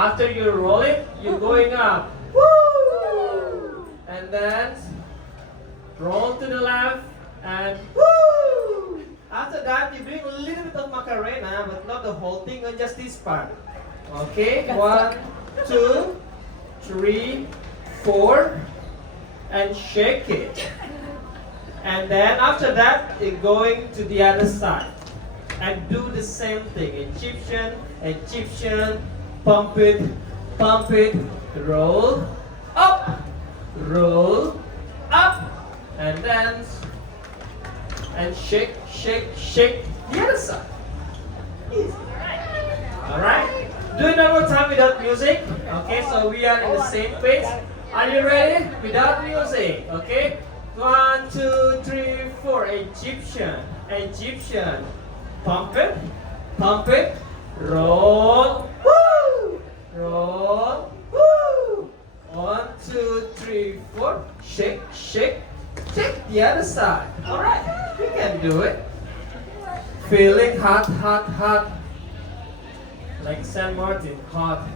After you roll it, you're going up. Woo! And then roll to the left and woo! After that, you bring a little bit of Macarena, but not the whole thing, just this part. Okay, 1, 2, 3, 4, and shake it. And then after that, you're going to the other side and do the same thing. Egyptian, Egyptian, pump it, roll up, and then and shake, shake, shake the other side. Easy. Alright? Do it one more time without music. Okay, so we are in the same pace. Are you ready? Without music. Okay? 1, 2, 3, 4. Egyptian, Egyptian. Pump it, roll, woo, roll, woo. 1, 2, 3, 4. Shake, shake, shake the other side. Alright, you can do it. Feeling hot, hot, hot. Like San Martin, hot.